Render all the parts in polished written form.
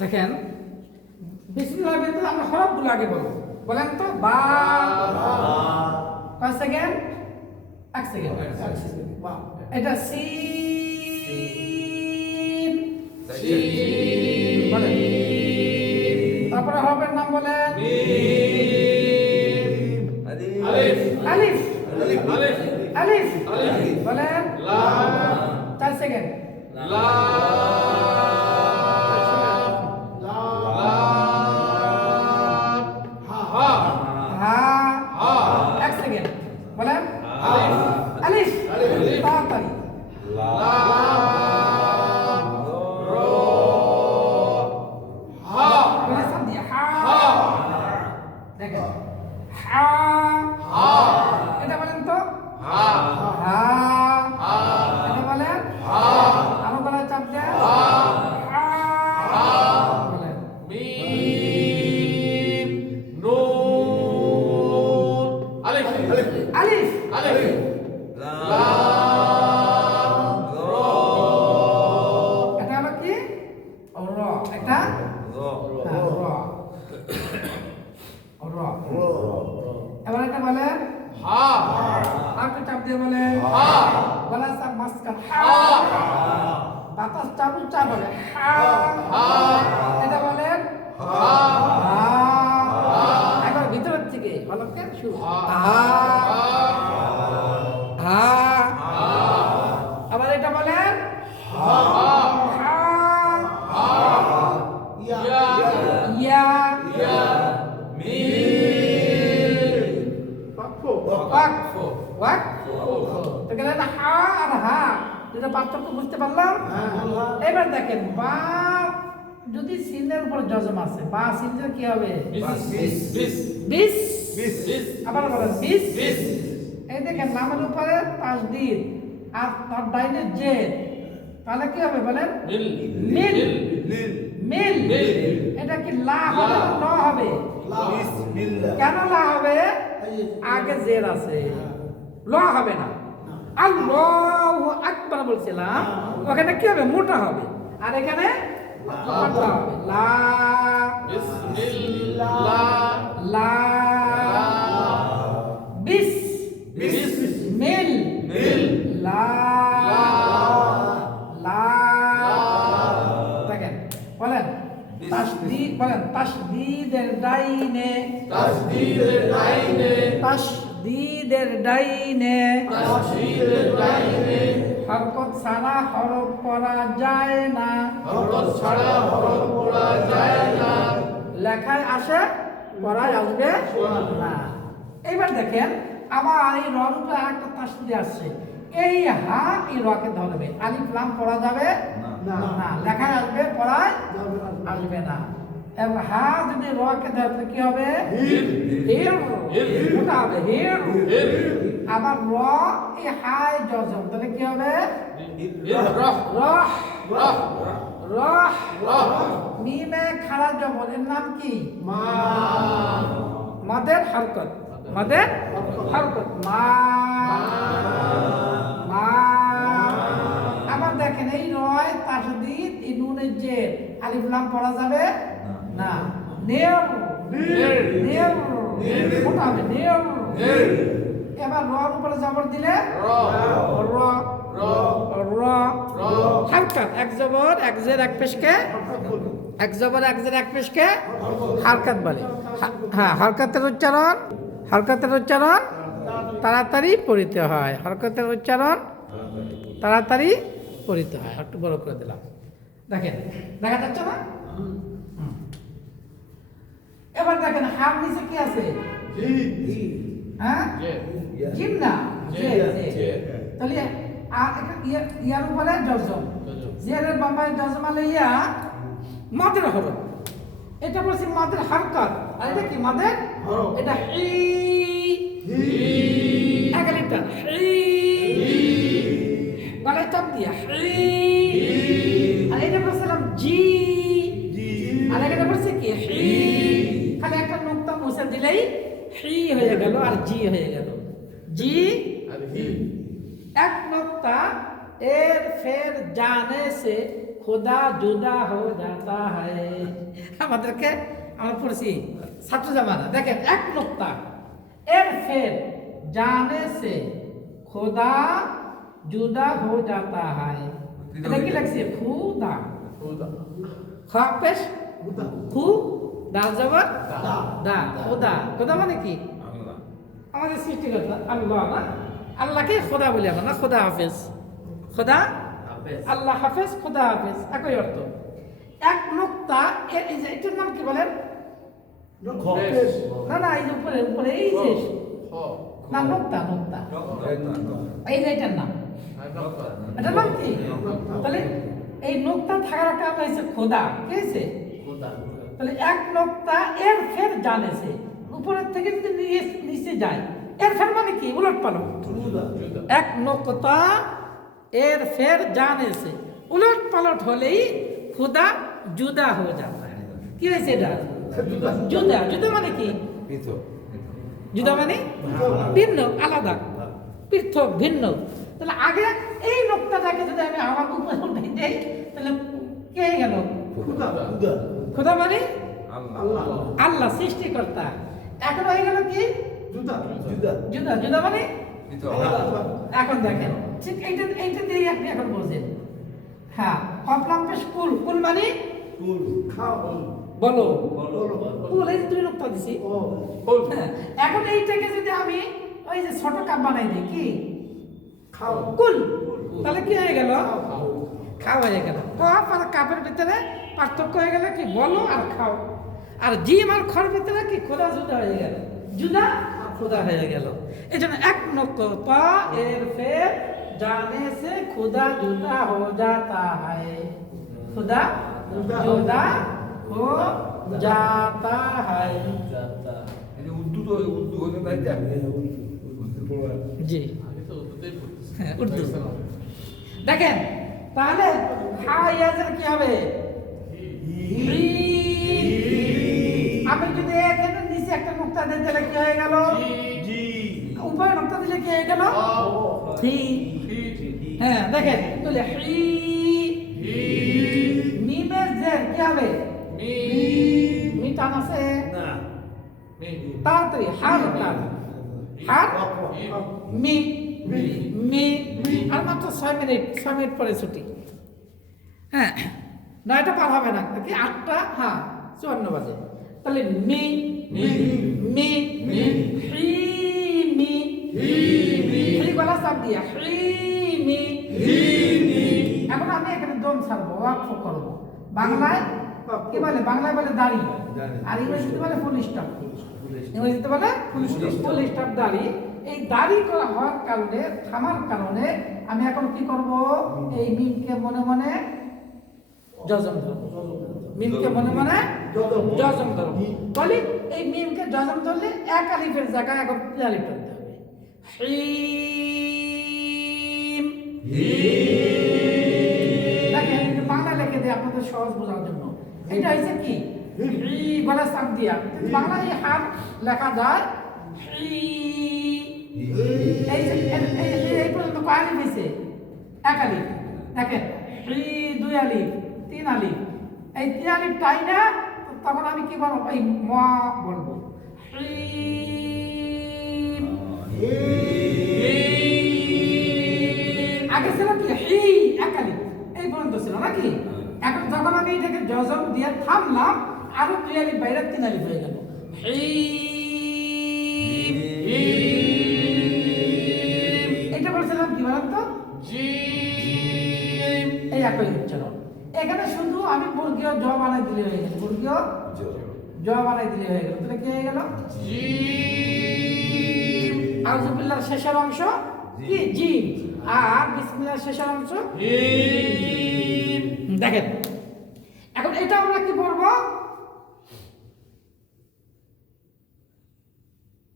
দেখেন বিসমিল্লাহ বলতে আমরা হরফগুলো আগে বলবো। বলেন তো বা কয় সেকেন্ড? 1 সেকেন্ড। এটা সিন বলেন। তারপরে হরফের নাম বলেন আলিফ আলিফ আলিফ বলেন 4 সেকেন্ড। বলেন আলিফ তাড়াতাড়ি দেখেন এটা বলেন তো এটা বলেন আরো গলায় চাপ দেন বলেন আলিফ এটা হলো কি র এটা এবার এটা বলেন আপনি চাপ দিয়ে বলেন গলা চাপ মাঝখান বাতাস চাপ উচ্চার বলে এটা বলেন একবার ভিতরের থেকে ভালো কেন শুরু আবার এটা বলেন ইয়া পার্থক্য বুঝতে পারলাম। এবার দেখেন বা যদি সিনের উপর জজম আছে বা সিনের কি হবে? আবার বলেন বিস। এই দেখেন নামের উপরে তাসদীদ আর তার ডাইনে জেদ, তাহলে কি হবে বলেন? মিল মিল। এটা কি লা হবে না ল হবে? কেন লা হবে? আগে জের আছে, ল হবে না। আল্লাহু আকবার বলছিলাম, ওখানে কি হবে? মোটা হবে, আর এখানে পাতলা হবে। লা বিসমিল্লাহ লা বিস মিল লা লা দেখেন বলেন তাসদীদ বলেন তাসদীদের ডাইনে হরকত ছাড়া হরফ পড়া যায় না। লেখায় আসে পড়ায় আসবে না। এইবার দেখেন আবার এই রর উপরে আরেকটা তাসদীদ আসছে। এই হা এই রকে ধরবে, আলিফ লাম পড়া যাবে না, লেখায় আসবে পড়ায় আসবে না। এবং হা যদি রকে ধরতে কি হবে? হির মোটা হবে, হির। আবার র এই হায় জজম, তাহলে কি হবে? মিমে খাড়া জবর, এর নাম কি? মাদের হরকত, মাদের হরকত মা। আবার দেখেন এই রয় তাসদীদ এই নুনের জের, আলিফ লাম পড়া যাবে না। নের মোটা হবে, নের। এবার রর উপরে জবর দিলে র হারকাত, এক জবর এক জের এক পেশকে, এক জবর এক জের এক পেশকে হারকাত বলে। হ্যাঁ, হরকতের উচ্চারণ তাড়াতাড়ি পড়িতে হয়। হরকতের উচ্চারণ তাড়াতাড়ি পড়িতে হয়। একটু বড় করে দিলাম, দেখেন দেখা যাচ্ছে না? এবার দেখেন হার নিচে কি আছে? হ্যাঁ জিম না, তাহলে ইয়ার উপরে জজম, জেরের বাম্বায় জজম আলে ইয়া মাদের হরফ। এটা বলছি মাদের হরকত, আর এটা কি মাদের? এটা হি একালিপটা হি গলায় চাপ দিয়া হি। আর এটা বলছিলাম জি, আর এটা বলছে কি হি। খালি একটা নোক্তা মুছে দিলেই হি হয়ে গেল আর জি হয়ে গেল। জি আর হি এক নোক্তা এর ফের জানে সে खुदा जुदा हो जाता है আমাদেরকে আমরা পড়ছি ছাত্র জামানা দেখেন এক নুকতা এর ফের जाने से खुदा जुदा हो जाता है এটা কি লাগছে খুদা খাপেশ খু দা জবর দা খুদা খুদা মানে কি আমাদের সৃষ্টিকর্তা আল্লাহ না আল্লাহকে খোদা বলি আমরা না খোদা হাফেজ খোদা আল্লাহ হাফেজ খোদা হাফেজ একই অর্থ এক নুকতা এটার নাম কি বলেন না না এই যে উপরে উপরে এই যে না নুকতা নুকতা এই যে এটার নাম এটার নাম কি তাহলে এই নুকতা থাকার কারণ হয়েছে খোদা কি হয়েছে তাহলে এক নুকতা এর ফের জানেছে উপরের থেকে যদি নিচে যায় এর ফের মানে কি উলট পালট এক নুকতা এর ফের जाने से उलट पलट হলেই खुदा जुदा हो जाता है কি হয়েছে এটা जुदा जुदा মানে কি जुदा মানে ভিন্ন আলাদা পৃথক ভিন্ন তাহলে আগে এই নুকতাটাকে যদি আমি আমার উপরে উঠাই দেই তাহলে কে গেল खुदा মানে আল্লাহ আল্লাহ সৃষ্টিকর্তা এখন হয়ে গেল কি जुदा जुदा जुदा মানে এখন দেখেন ঠিক এইটা দিয়ে আপনি এখন বুঝেন হ্যাঁ কপলাম পেশ কুল কুল মানে কুল খাও বলো কুল এই দুই নুকতা দিছি এখন এইটাকে যদি আমি ওই যে ছোট কাপ বানাই দিই কি খাও কুল তাহলে কি হয়ে গেল খাওয়া হয়ে গেল কপ আর কাপের ভিতরে পার্থক্য হয়ে গেল কি বলো আর খাও আর জিম আর খর ভিতরে কি খোদা জুদা হয়ে গেল जुदा खुदा হয়ে গেল এজন্য এক নুকতা এর ফের जाने से खुदा जुदा हो जाता है खुदा जुदा हो जाता है ये उर्दू तो उर्दू होने का जी উর্দু দেখেন তাহলে হায়াজের কি হবে আমি যদি এখানে নিচে একটা নুকতা দিই তাহলে কি হয়ে গেল জি উপরে নুকতা দিলে কি হয়ে গেল হি হ্যাঁ দেখেন তাহলে হি মিমের জের কি হবে মি মি টান আছে না তাড়াতাড়ি হার টান হার মি মি আর মাত্র 6 মিনিট পরে ছুটি হ্যাঁ 9টা পার হবে না নাকি 8টা হ্যাঁ 54 বাজে তাহলে me me me me he me he me he গলা চাপ দিয়া হি মি হি মি এখন আমি এখানে দম ছাড়বো ওয়াকফ করব বাংলায় কি বলে বাংলায় বলে দাড়ি আর ইংরেজিতে বলে ফুল স্টপ ইংরেজিতে বলে ফুল স্টপ দাড়ি এই দাড়ি করা হওয়ার কারণে থামার কারণে আমি এখন কি করব এই মিমকে মনে মনে জজম ধরব মিমকে মনে মনে জজম ধরব বলি এই মিমকে জজম ধরলে এক আলিফের জায়গায় এখন দুই আলিফ ধরতে হবে হিম দেখেন বাংলা লিখে দিই আপনাদের সহজ বোঝার জন্য এটা হইছে কি হি বলা সাম দিয়া বাংলায় হার লেখা যায় হি এই পর্যন্ত কয় আলিফ হয়েছে এক আলিফ দেখেন হি দুই আলিফ তিন আলিফ এই তিন আলিফ টাই না তখন আমি কি বলবো এই ম বলবো আগে ছিল কি হি এক আলিফ এই পর্যন্ত ছিল নাকি এখন যখন আমি এটাকে জজম দিয়ে থামলাম আরো দুই আলিফ বাইরে তিন আলিফ হয়ে গেল এটা বলছিলাম কি বলেন তো জিম এই একই উচ্চারণ এখানে শুধু আমি বর্গীয় জ বানাই দিলে হয়ে গেল বর্গীয় জ বানাই দিলে হয়ে গেল তাহলে কি হয়ে গেল জিম আউযুবিল্লাহর শেষের অংশ কি জিম আর বিসমিল্লাহর শেষের অংশ জিম দেখেন এখন এটা আমরা কি করব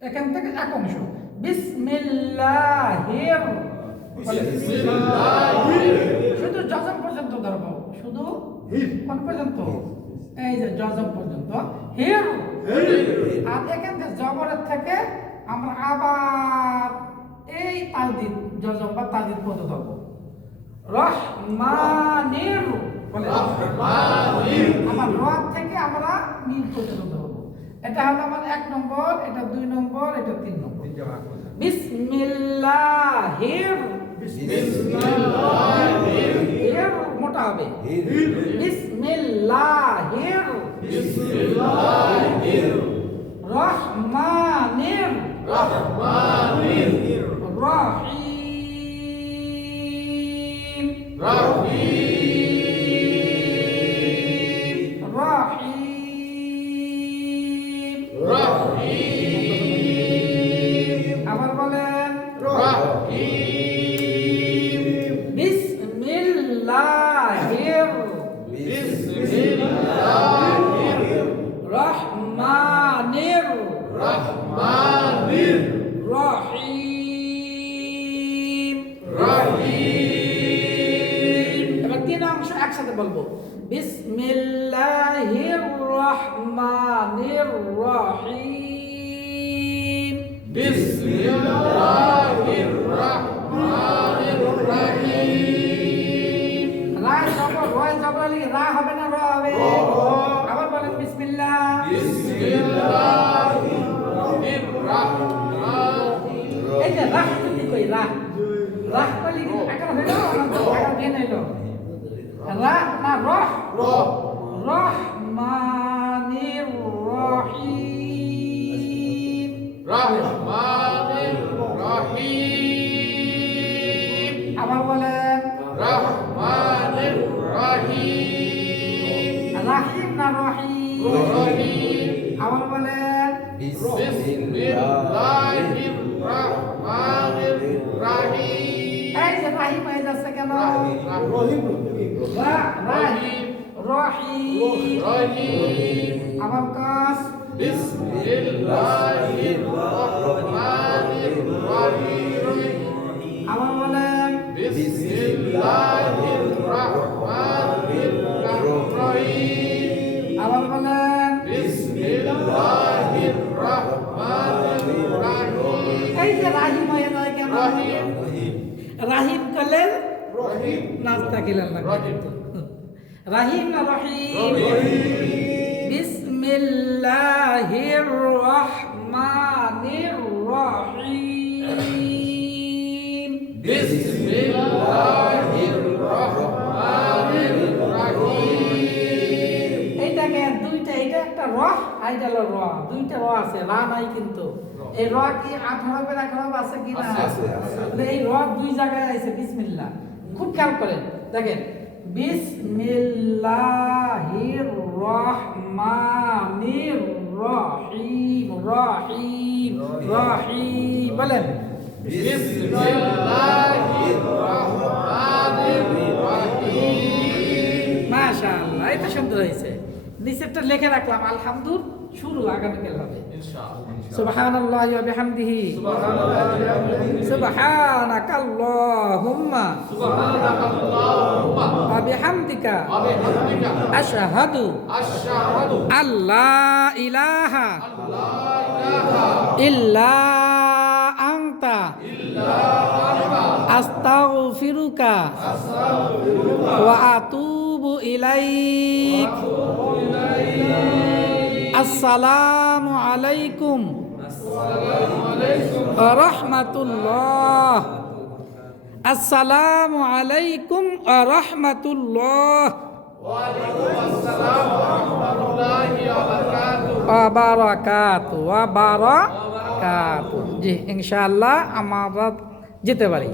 এখান থেকে এক অংশ বিসমিল্লাহির শুধু জজম পর্যন্ত ধরবো শুধু কোন পর্যন্ত এই যে জজম পর্যন্ত হির আর এখান থেকে জবরের থেকে আমরা আবার এই তালদিদ জজম বা তালদিদ পর্যন্ত ধরবো রহমানির বলেন আমার র থেকে আমরা মিম পর্যন্ত বলবো। এটা হলো আমার 1 নম্বর, এটা 2 নম্বর, এটা 3 নম্বর। বিসমিল্লাহির বিসমিল্লাহির মোটা হবে বিসমিল্লাহির রহমানির রহিম আবার বলেন বিসমিল্লাহির রহমানির রহিম এবার 3 অংশ একসাথে বলবো বিসমিল্লাহির রহমানির রহিম রা জবর রয় জবর লিখে রা হবে না র হবে আবার বলেন বিসমিল্লাহ এই যে রাহ তুমি কই রাহ রাহ কলি আকার হইলো আকার কেন হইলো রা না রহ রহমানির রহিম আবার বলেন রাহিম না রহিম আবার বলেন এই যে রাহিম হয়ে যাচ্ছে কেন রাহিম রহিম আবার কাজ আবার বলেন আবার বলেন এই যে রাহিম হয়ে যায় কেন রাহিম করলেন নাস্তা খেলেন না রাহিম না রহিম বিসমিল্লাহির রহমানির রহিম এইটাকে দুইটা এটা একটা র আর এটা হলো র দুইটা র আছে রা নাই কিন্তু এই র কি 18 হবে না খারাপ আছে কি না এই র দুই জায়গায় আছে বিসমিল্লাহ খুব খেয়াল করেন দেখেন বিসমিল্লাহির রহমানির রহিম রহিম রহিম বলেন মাশাআল্লাহ এটা সুন্দর হয়েছে নিচেরটা লিখে রাখলাম আলহামদুলিল্লাহ শুরু আগামীকাল হবে সুবহানাল্লাহি ওয়া বিহামদিহি সুবহানাকাল্লাহুম্মা ওয়া বিহামদিকা আশহাদু আল্লা ইলাহা ইল্লা আনতা আস্তাগফিরুকা ওয়া আতুবু ইলাইক আসসালামু আলাইকুম ওয়া রাহমাতুল্লাহ আসসালামু আলাইকুম ওয়া রাহমাতুল্লাহ ওয়া বারাকাতুহু জি ইনশাআল্লাহ আমরা যেতে পারি।